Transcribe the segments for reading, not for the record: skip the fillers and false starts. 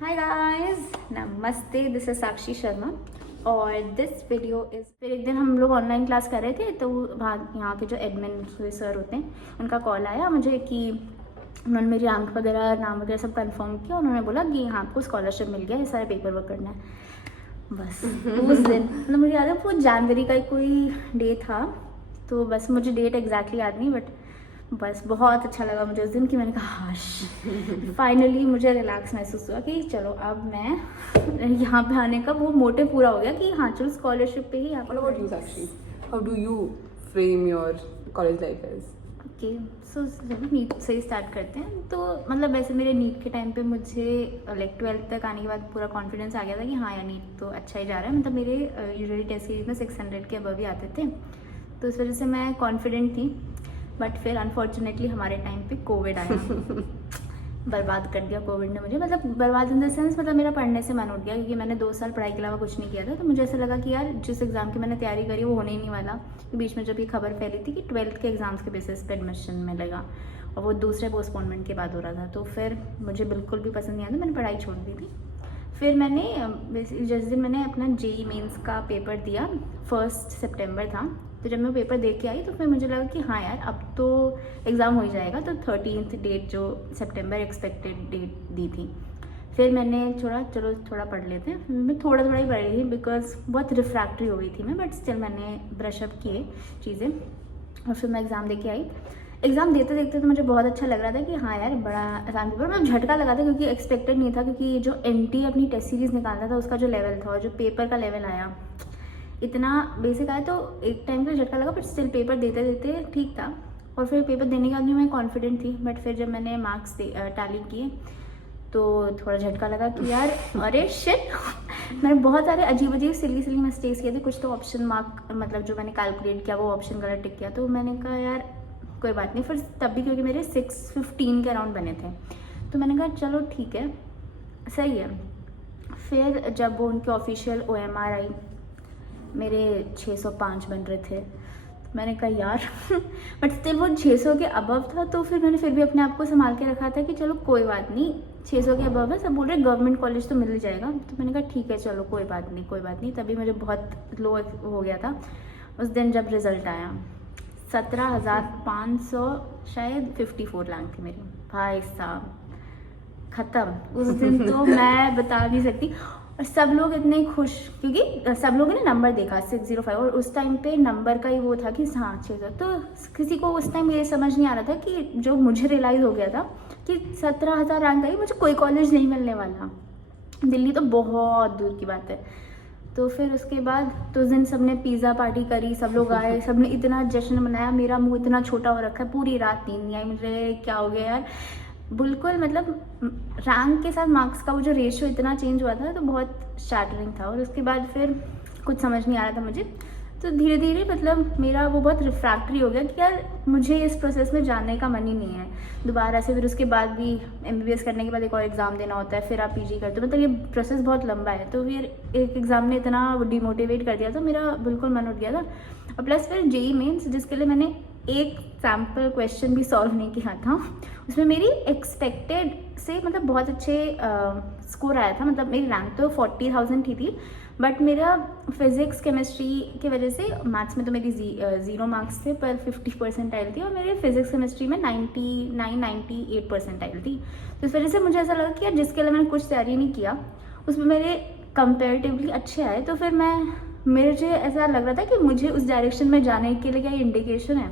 Hi guys, नमस्ते। This is साक्षी शर्मा और this video is. फिर एक दिन हम लोग ऑनलाइन क्लास कर रहे थे तो वहाँ यहाँ के जो एडमिन सर होते हैं उनका कॉल आया मुझे कि उन्होंने मेरी रैंक वगैरह नाम वगैरह सब कंफर्म किया। उन्होंने बोला कि यहाँ आपको स्कॉलरशिप मिल गया, ये सारे पेपर वर्क करना है। बस उस दिन मतलब मुझे याद है वो जनवरी का कोई डे था, तो बस मुझे डेट एग्जैक्टली याद नहीं, बट बस बहुत अच्छा लगा मुझे उस दिन कि मैंने कहा हाश फाइनली मुझे रिलैक्स महसूस हुआ कि चलो अब मैं यहाँ पे आने का वो मोटिव पूरा हो गया कि हाँ चलो स्कॉलरशिप पे ही यहाँ What about you, Sakshi? How do you frame your college life as? Okay. So NEET से ही स्टार्ट करते हैं। तो मतलब वैसे मेरे नीट के टाइम पे मुझे लाइक 12th तक आने के बाद पूरा कॉन्फिडेंस आ गया था कि हाँ यार नीट तो अच्छा ही जा रहा है। मतलब मेरे यूजुअली टेस्ट सीरीज में 600 के अबव ही आते थे, तो इस वजह से मैं कॉन्फिडेंट थी। बट फिर अनफॉर्चुनेटली हमारे टाइम पे कोविड आया बर्बाद कर दिया कोविड ने मुझे। मतलब बर्बाद इन द सेंस मतलब मेरा पढ़ने से मन उठ गया, क्योंकि मैंने 2 साल पढ़ाई के अलावा कुछ नहीं किया था। तो मुझे ऐसा लगा कि यार जिस एग्ज़ाम की मैंने तैयारी करी वो होने ही नहीं वाला। बीच में जब ये खबर फैली थी कि 12th के एग्ज़ाम्स के बेसिस पे एडमिशन मिलेगा और वो दूसरे पोस्टपोनमेंट के बाद हो रहा था, तो फिर मुझे बिल्कुल भी पसंद नहीं आया, मैंने पढ़ाई छोड़ दी थी। फिर मैंने जिस दिन मैंने अपना जेई मेंस का पेपर दिया, 1 सितंबर था, तो जब मैं पेपर दे के आई तो फिर मुझे लगा कि हाँ यार अब तो एग्ज़ाम हो ही जाएगा। तो 13th डेट जो सितंबर एक्सपेक्टेड डेट दी थी। फिर मैंने थोड़ा पढ़ लेते हैं। मैं थोड़ा ही पढ़ रही थी बिकॉज बहुत रिफ्रैक्टरी हो गई थी मैं, बट स्टिल मैंने ब्रशअप किए चीज़ें और फिर मैं एग्ज़ाम दे के आई। एग्ज़ाम देते देखते तो मुझे बहुत अच्छा लग रहा था कि हाँ यार बड़ा आसान पेपर। मतलब झटका लगा था क्योंकि एक्सपेक्टेड नहीं था, क्योंकि जो एनटी अपनी टेस्ट सीरीज़ निकालता था उसका जो लेवल था और जो पेपर का लेवल आया इतना बेसिक आया, तो एक टाइम तो झटका लगा, बट स्टिल पेपर देते देते ठीक था। और फिर पेपर देने के बाद भी मैं कॉन्फिडेंट थी, बट फिर जब मैंने मार्क्स टैली किए तो थोड़ा झटका लगा कि यार अरे शिट मैंने बहुत सारे अजीब सिली मिस्टेक्स किए थे। कुछ तो ऑप्शन मार्क मतलब जो मैंने कैलकुलेट किया वो ऑप्शन गलत टिक किया, तो मैंने कहा यार कोई बात नहीं। फिर तब भी क्योंकि मेरे 615 के अराउंड बने थे, तो मैंने कहा चलो ठीक है सही है। फिर जब वो उनके ऑफिशियल OMR आई मेरे 605 बन रहे थे, तो मैंने कहा यार बट स्टिल वो 600 के अबव था, तो फिर मैंने फिर भी अपने आप को संभाल के रखा था कि चलो कोई बात नहीं 600 के अबव है, सब बोल रहे गवर्नमेंट कॉलेज तो मिल ही जाएगा। तो मैंने कहा ठीक है चलो कोई बात नहीं। तभी मुझे बहुत लो हो गया था उस दिन जब रिज़ल्ट आया। 17,500 शायद 54 रैंक थी मेरी। भाई साहब ख़त्म उस दिन तो मैं बता नहीं सकती। और सब लोग इतने खुश, क्योंकि सब लोगों ने नंबर देखा 605, और उस टाइम पे नंबर का ही वो था कि हाँ 600। तो किसी को उस टाइम ये समझ नहीं आ रहा था कि जो मुझे रियलाइज़ हो गया था कि 17,000 रैंक आई, मुझे कोई कॉलेज नहीं मिलने वाला। दिल्ली तो बहुत दूर की बात है। तो फिर उसके बाद तो उस दिन सबने पिज़्ज़ा पार्टी करी, सब लोग आए, सबने इतना जश्न मनाया। मेरा मुंह इतना छोटा हो रखा है, पूरी रात नींद नहीं आई मुझे। क्या हो गया यार, बिल्कुल मतलब रैंक के साथ मार्क्स का वो जो रेशियो इतना चेंज हुआ था, तो बहुत शैटरिंग था। और उसके बाद फिर कुछ समझ नहीं आ रहा था मुझे, तो धीरे धीरे मतलब मेरा वो बहुत रिफ्रैक्टरी हो गया कि यार मुझे इस प्रोसेस में जानने का मन ही नहीं है दोबारा से। फिर उसके बाद भी MBBS करने के बाद एक और एग्ज़ाम देना होता है, फिर आप PG करते हो, मतलब ये प्रोसेस बहुत लंबा है। तो फिर एक एग्ज़ाम ने इतना डिमोटिवेट कर दिया, तो मेरा बिल्कुल मन उठ गया था। और प्लस फिर जेई मेंस जिसके लिए मैंने एक सैम्पल क्वेश्चन भी सॉल्व नहीं किया था, उसमें मेरी एक्सपेक्टेड से मतलब बहुत अच्छे स्कोर आया था। मतलब मेरी रैंक तो 40,000 थी, बट मेरा फिज़िक्स केमिस्ट्री की वजह से, मैथ्स में तो मेरी 0 मार्क्स थे पर 50 परसेंटाइल थी, और मेरे फिज़िक्स केमिस्ट्री में 98 परसेंटाइल थी। तो इस वजह से मुझे ऐसा लगा कि यार जिसके लिए मैंने कुछ तैयारी नहीं किया उसमें मेरे कंपेरेटिवली अच्छे आए। तो फिर मुझे ऐसा लग रहा था कि मुझे उस डायरेक्शन में जाने के लिए क्या इंडिकेशन है।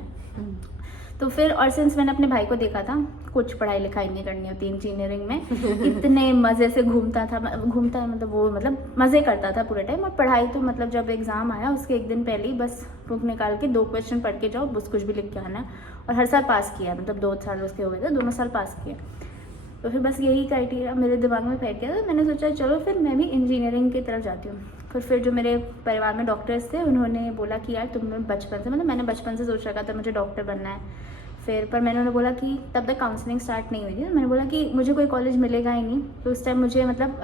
तो फिर और सिंस मैंने अपने भाई को देखा था, कुछ पढ़ाई लिखाई नहीं करनी होती इंजीनियरिंग में, इतने मज़े से घूमता मतलब वो मतलब मज़े करता था पूरे टाइम। और पढ़ाई तो मतलब जब एग्ज़ाम आया उसके एक दिन पहले ही बस बुक निकाल के 2 क्वेश्चन पढ़ के जाओ, बस कुछ भी लिख के आना। और हर साल पास किया, मतलब 2 साल उसके हो गए थे, दोनों साल पास किए। तो फिर बस यही क्राइटेरिया मेरे दिमाग में बैठ गया था। मैंने सोचा चलो फिर मैं भी इंजीनियरिंग की तरफ जाती हूँ। फिर जो मेरे परिवार में डॉक्टर्स थे उन्होंने बोला कि यार तुम्हें बचपन से, मतलब मैंने बचपन से सोच रखा था मुझे डॉक्टर बनना है। पर मैंने उन्हें बोला कि तब तक काउंसलिंग स्टार्ट नहीं हुई थी, तो मैंने बोला कि मुझे कोई कॉलेज मिलेगा ही नहीं। तो उस टाइम मुझे मतलब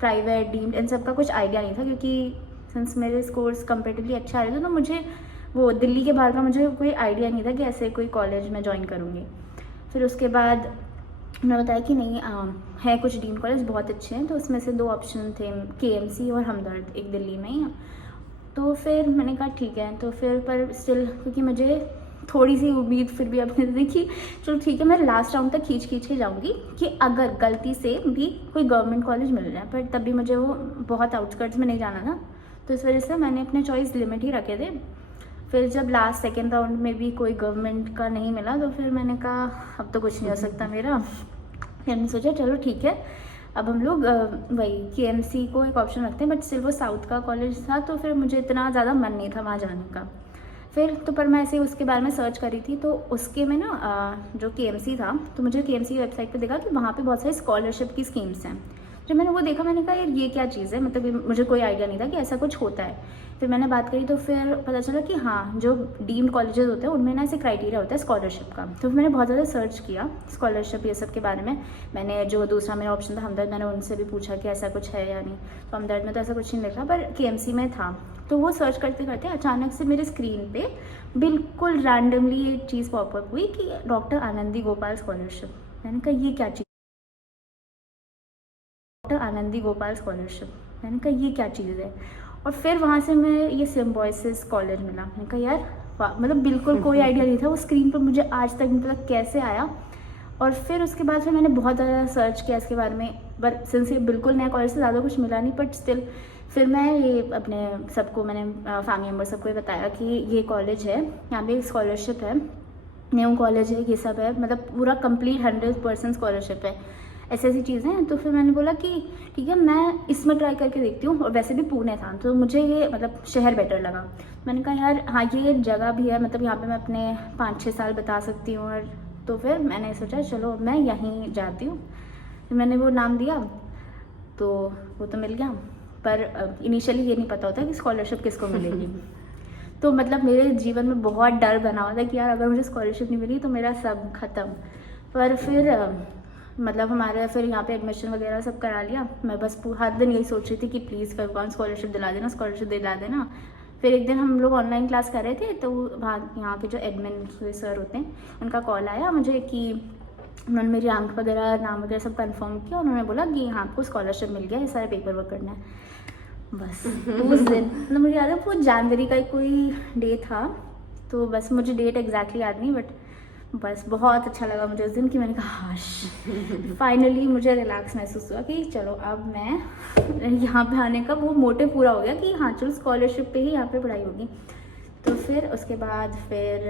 प्राइवेट डीम्ड इन सब का कुछ आइडिया नहीं था, क्योंकि सिंस मेरे स्कोर्स कंपेरेटिवली अच्छे आ रहे थे, तो मुझे वो दिल्ली के बाहर का मुझे कोई आइडिया नहीं था कि ऐसे कोई कॉलेज में ज्वाइन करूँगी। फिर उसके बाद उन्होंने बताया कि नहीं है कुछ डीम्ड कॉलेज बहुत अच्छे हैं, तो उसमें से 2 ऑप्शन थे, KMC और हमदर्द, एक दिल्ली में ही है। तो फिर मैंने कहा ठीक है, तो फिर पर स्टिल क्योंकि मुझे थोड़ी सी उम्मीद फिर भी अपने से थी कि चलो ठीक है मैं लास्ट राउंड तक खींच के जाऊंगी कि अगर गलती से भी कोई गवर्नमेंट कॉलेज मिल जाए, पर तब भी मुझे वो बहुत आउटस्कर्ट्स में नहीं जाना था, तो इस वजह से मैंने अपने चॉइस लिमिट ही रखे थे। फिर जब लास्ट सेकेंड राउंड में भी कोई गवर्नमेंट का नहीं मिला, तो फिर मैंने कहा अब तो कुछ नहीं हो सकता मेरा। फिर मैंने सोचा चलो ठीक है, अब हम लोग वही KMC को एक ऑप्शन रखते हैं, बट स्टिल वो साउथ का कॉलेज था, तो फिर मुझे इतना ज़्यादा मन नहीं था वहाँ जाने का। फिर तो पर मैं ऐसे ही उसके बारे में सर्च करी थी, तो उसके में ना जो KMC था, तो मुझे KMC की वेबसाइट पे देखा कि वहाँ पे बहुत सारी स्कॉलरशिप की स्कीम्स हैं। जब मैंने वो देखा मैंने कहा यार ये क्या चीज़ है, मतलब मुझे कोई आइडिया नहीं था कि ऐसा कुछ होता है। फिर मैंने बात करी तो फिर पता चला कि हाँ, जो डीम्ड कॉलेजेस होते हैं उनमें ना ऐसे क्राइटेरिया होता है स्कॉलरशिप का। तो मैंने बहुत ज़्यादा सर्च किया स्कॉलरशिप ये सब के बारे में। मैंने जो दूसरा मेरा ऑप्शन था हमदर्द, मैंने उनसे भी पूछा कि ऐसा कुछ है या नहीं, तो हमदर्द में तो ऐसा कुछ नहीं लिखा, पर KMC में था। तो वो सर्च करते करते अचानक से मेरे स्क्रीन पे बिल्कुल रैंडमली ये चीज़ पॉपअप हुई कि डॉक्टर आनंदी गोपाल स्कॉलरशिप। मैंने कहा ये क्या चीज़, डॉक्टर आनंदी गोपाल स्कॉलरशिप, मैंने कहा ये क्या चीज़ है। और फिर वहाँ से मैं ये सिम्बॉयसिस कॉलेज मिला, मैंने कहा यार वाह, मतलब बिल्कुल कोई आइडिया नहीं था, वो स्क्रीन पर मुझे आज तक नहीं पता कैसे आया। और फिर उसके बाद फिर मैंने बहुत ज़्यादा सर्च किया इसके बारे में, बट सिंस ये बिल्कुल नया कॉलेज से ज़्यादा कुछ मिला नहीं, बट स्टिल फिर मैं ये अपने सबको मैंने फैमिली मेम्बर सबको ये बताया कि ये कॉलेज है, यहाँ पे स्कॉलरशिप है, न्यू कॉलेज है, ये सब है, मतलब पूरा कंप्लीट 100% स्कॉलरशिप है, ऐसी ऐसी चीज़ें हैं। तो फिर मैंने बोला कि ठीक है मैं इसमें ट्राई करके देखती हूँ। और वैसे भी पुणे था तो मुझे ये मतलब शहर बेटर लगा। मैंने कहा यार हाँ ये जगह भी है, मतलब यहाँ पे मैं अपने 5-6 साल बिता सकती हूँ। और तो फिर मैंने सोचा चलो मैं यहीं जाती हूँ। फिर मैंने वो नाम दिया, तो वो तो मिल गया, पर इनिशियली ये नहीं पता होता कि स्कॉलरशिप किसको मिलेगी। तो मतलब मेरे जीवन में बहुत डर बना हुआ था कि यार अगर मुझे स्कॉलरशिप नहीं मिली तो मेरा सब ख़त्म। पर फिर मतलब हमारे फिर यहाँ पे एडमिशन वगैरह सब करा लिया। मैं बस हर दिन यही सोच रही थी कि प्लीज़ भगवान स्कॉलरशिप दिला देना, स्कॉलरशिप दिला देना। फिर एक दिन हम लोग ऑनलाइन क्लास कर रहे थे, तो वहाँ यहाँ के जो एडमिन सर होते हैं उनका कॉल आया मुझे कि उन्होंने मेरी रैंक वगैरह नाम वगैरह सब कंफर्म किया। उन्होंने बोला कि हाँ आपको स्कॉलरशिप मिल गया, ये सारा पेपर वर्क करना है। बस उस दिन मतलब मुझे याद है वो जनवरी का कोई डे था, तो बस मुझे डेट एग्जैक्टली याद नहीं, बट बस बहुत अच्छा लगा मुझे उस दिन कि मैंने कहा हाश फाइनली मुझे रिलैक्स महसूस हुआ कि चलो अब मैं यहाँ पे आने का वो मोटिव पूरा हो गया कि हाँ चलो स्कॉलरशिप पे ही यहाँ पे पढ़ाई होगी। तो फिर उसके बाद फिर